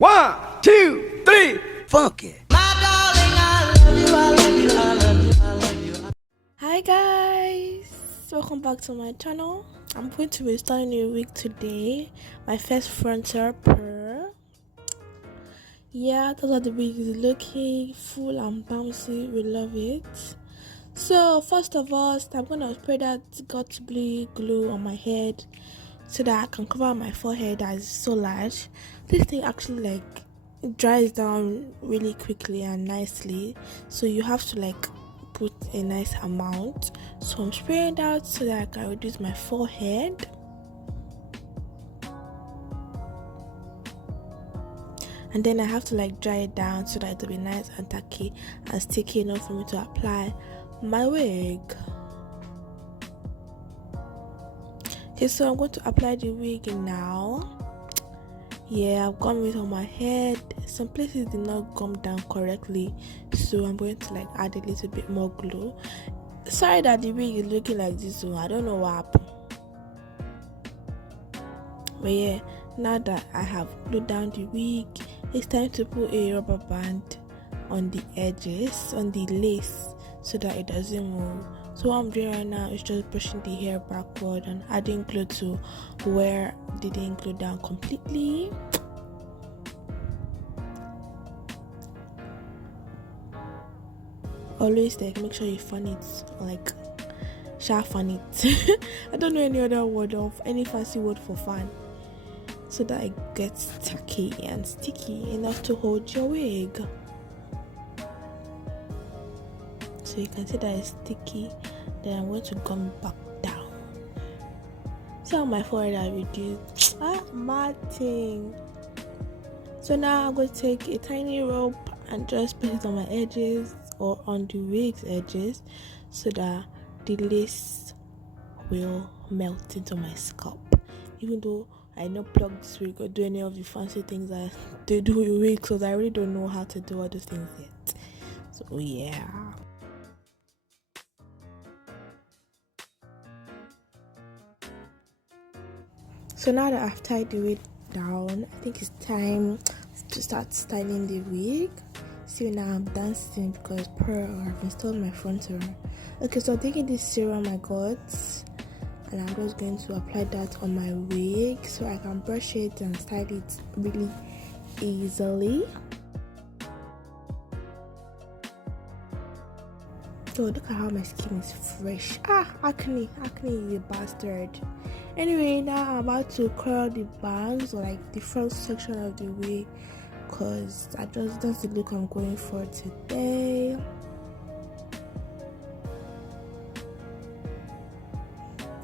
1, 2, 3, funky. Hi guys, welcome back to my channel. I'm going to be starting a wig today, my first frontal purr. Yeah, that's how the wig is looking, full and bouncy. We love it. So first of all, I'm gonna spray that got blue glue on my head so that I can cover my forehead that is so large. This thing actually it dries down really quickly and nicely, so you have to put a nice amount. So I'm spraying that so that I can reduce my forehead. And then I have to dry it down so that it'll be nice and tacky and sticky enough for me to apply my wig. Okay, so I'm going to apply the wig now. Yeah, I've gummed it on my head. Some places did not gum down correctly, so I'm going to add a little bit more glue. Sorry that the wig is looking like this, so I don't know what happened. But yeah, now that I have glued down the wig, it's time to put a rubber band on the edges, on the lace, so that it doesn't move. So what I'm doing right now is just brushing the hair backward and adding glue to where they didn't glue down completely. Always make sure you fan it, fan it. I don't know any other word of any fancy word for fan, so that it gets tacky and sticky enough to hold your wig. So you can see that it's sticky. Then I'm going to gum it back down. See how my forehead I reduced? Mad thing. So now I'm going to take a tiny rope and just put it on my edges or on the wig's edges so that the lace will melt into my scalp. Even though I don't plug this wig or do any of the fancy things that they do with wigs, so I really don't know how to do all those things yet. So yeah. So now that I've tied the wig down, I think it's time to start styling the wig. See, now I'm dancing because I've installed my frontal. Okay, so I'm taking this serum I got and I'm just going to apply that on my wig so I can brush it and style it really easily. So look at how my skin is fresh. Acne is a bastard. Anyway, now I'm about to curl the bangs or the front section of the wig, because that's the look I'm going for today.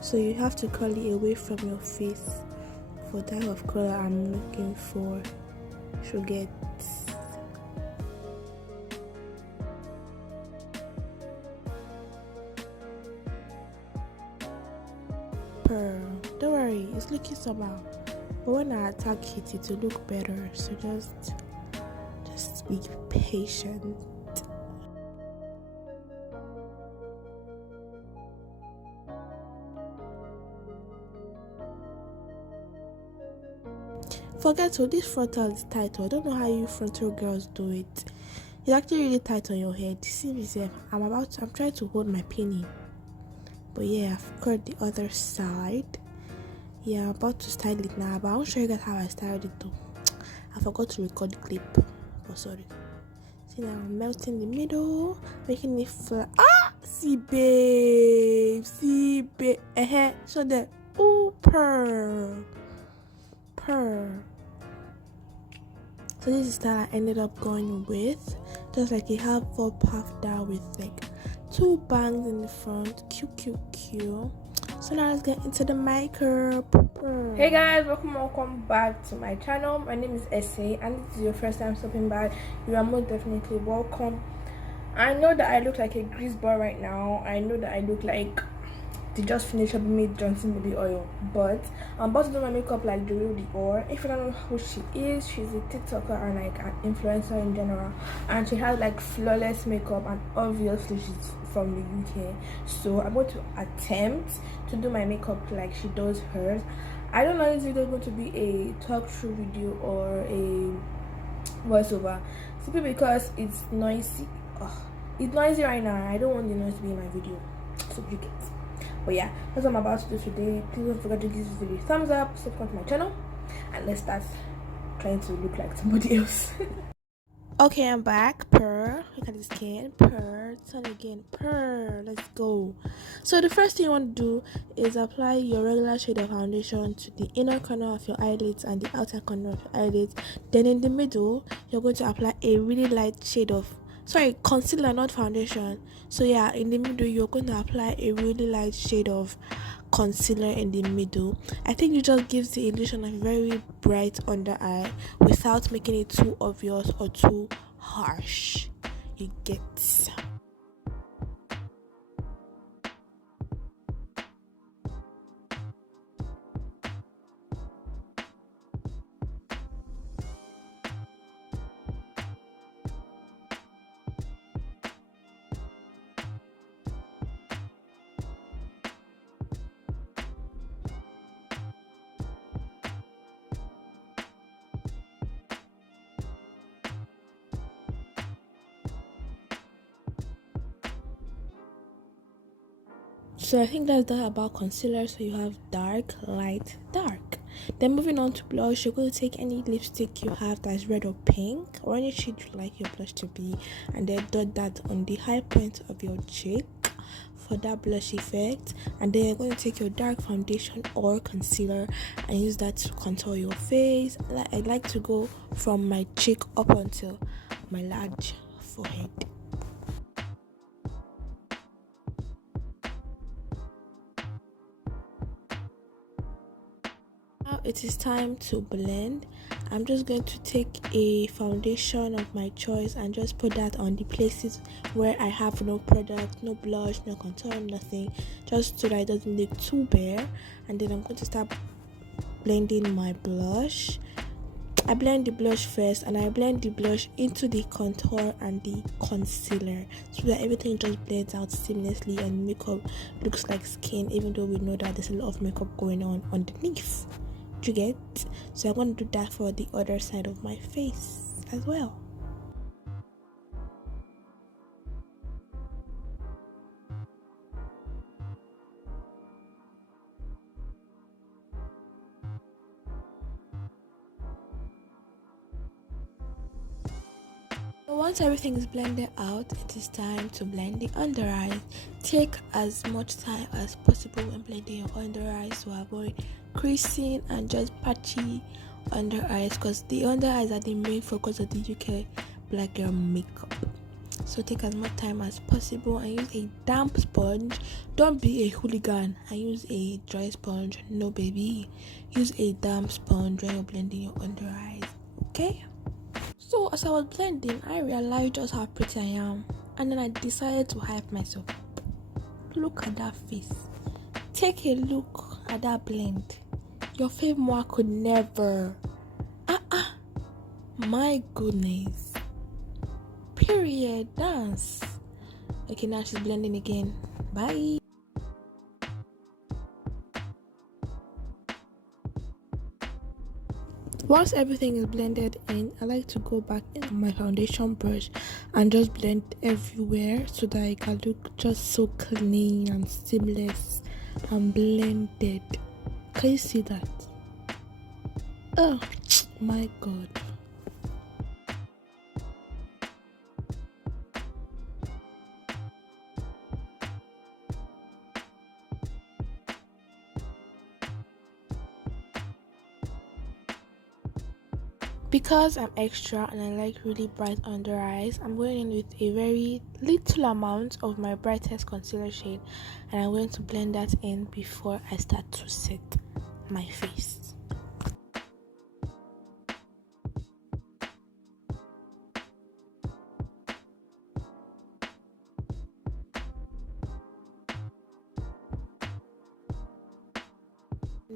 So you have to curl it away from your face for the type of color I'm looking for. Should get pearl. Don't worry, it's looking somehow, but when I attack it will look better. So just be patient. Forget to this frontal is tight. I don't know how you frontal girls do it. It's actually really tight on your head. See me, I'm trying to hold my pin. But yeah, I've cut the other side. Yeah, I'm about to style it now, but I won't show you guys how I styled it though. I forgot to record the clip. Oh, sorry. See, now I'm melting the middle, making it flat. See babe. So that. Oh, purr. So this is that I ended up going with, just a half up, half down with 2 bangs in the front. Cute. So now let's get into the makeup. Hey guys, welcome back to my channel. My name is Esohe, and this is your first time stopping by. You are most definitely welcome. I know that I look like a grease ball right now. I know that I look like they just finished up made Johnson baby oil, but I'm about to do my makeup like the real Dior. If you don't know who she is, she's a TikToker and an influencer in general, and she has flawless makeup, and obviously she's from the UK. So I'm going to attempt to do my makeup like she does hers. I don't know if this video is going to be a talk through video or a voiceover simply because it's noisy. It's noisy right now. I don't want the noise to be in my video, so you get. But yeah, that's what I'm about to do today. Please don't forget to give this video a thumbs up, subscribe to my channel, and let's start trying to look like somebody else. Okay, I'm back. Purr. Look at this skin. Purr. Turn again. Purr. Let's go. So the first thing you want to do is apply your regular shade of foundation to the inner corner of your eyelids and the outer corner of your eyelids. Then in the middle, you're going to apply a really light shade of concealer, not foundation. So yeah, in the middle, you're going to apply a really light shade of concealer in the middle. I think it just gives the illusion of a very bright under eye without making it too obvious or too harsh. You get. So I think that's that about concealer. So you have dark, light, dark. Then moving on to blush, you're going to take any lipstick you have that is red or pink or any shade you like your blush to be, and then dot that on the high point of your cheek for that blush effect. And then you're going to take your dark foundation or concealer and use that to contour your face. I like to go from my cheek up until my large forehead. Now it is time to blend. I'm just going to take a foundation of my choice and just put that on the places where I have no product, no blush, no contour, nothing, just so that it doesn't look too bare. And then I'm going to start blending my blush. I blend the blush first, and I blend the blush into the contour and the concealer so that everything just blends out seamlessly and makeup looks like skin, even though we know that there's a lot of makeup going on underneath. You get? So I'm going to do that for the other side of my face as well. Once everything is blended out, it is time to blend the under eyes. Take as much time as possible when blending your under eyes to avoid creasing and just patchy under eyes, because the under eyes are the main focus of the UK black girl makeup. So take as much time as possible and use a damp sponge. Don't be a hooligan and use a dry sponge. No, baby. Use a damp sponge when you're blending your under eyes. Okay? So as I was blending, I realized just how pretty I am, and then I decided to hype myself up. Look at that face. Take a look at that blend. Your fave moi could never. My goodness. Period. Dance. Okay, now she's blending again. Bye. Once everything is blended in, I like to go back in my foundation brush and just blend everywhere so that it can look just so clean and seamless and blended. Can you see that? Oh my god. Because I'm extra and I like really bright under eyes, I'm going in with a very little amount of my brightest concealer shade, and I'm going to blend that in before I start to set my face.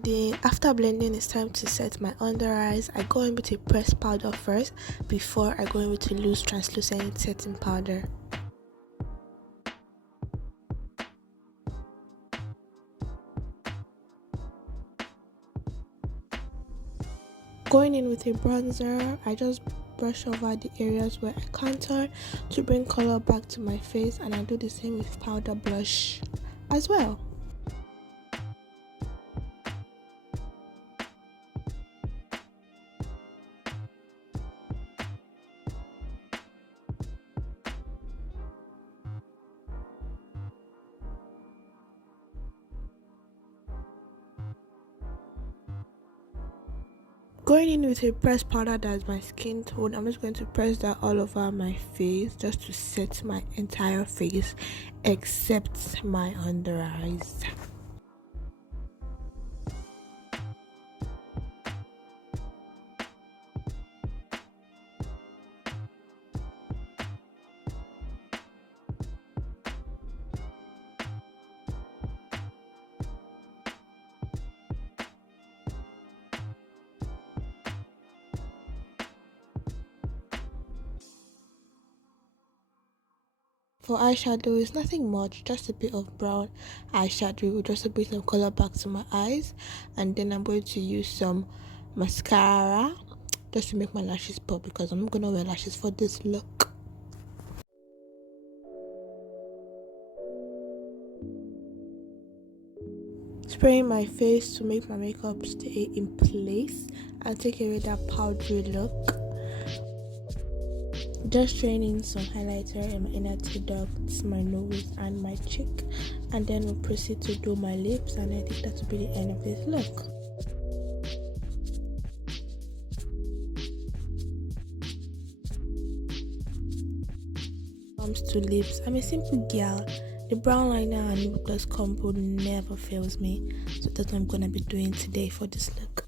Then after blending, it's time to set my under eyes. I go in with a pressed powder first before I go in with a loose translucent setting powder. Going in with a bronzer, I just brush over the areas where I contour to bring color back to my face, and I do the same with powder blush as well. Going in with a pressed powder that's my skin tone, I'm just going to press that all over my face just to set my entire face except my under eyes. For eyeshadow, it's nothing much, just a bit of brown eyeshadow just to bring some color back to my eyes, and then I'm going to use some mascara just to make my lashes pop because I'm not gonna wear lashes for this look. Spraying my face to make my makeup stay in place and take away that powdery look. Just training some highlighter in my inner tear ducts, my nose and my cheek, and then we'll proceed to do my lips, and I think that will be the end of this look. Comes to lips, I'm a simple girl. The brown liner and lip gloss combo never fails me, so that's what I'm gonna be doing today for this look.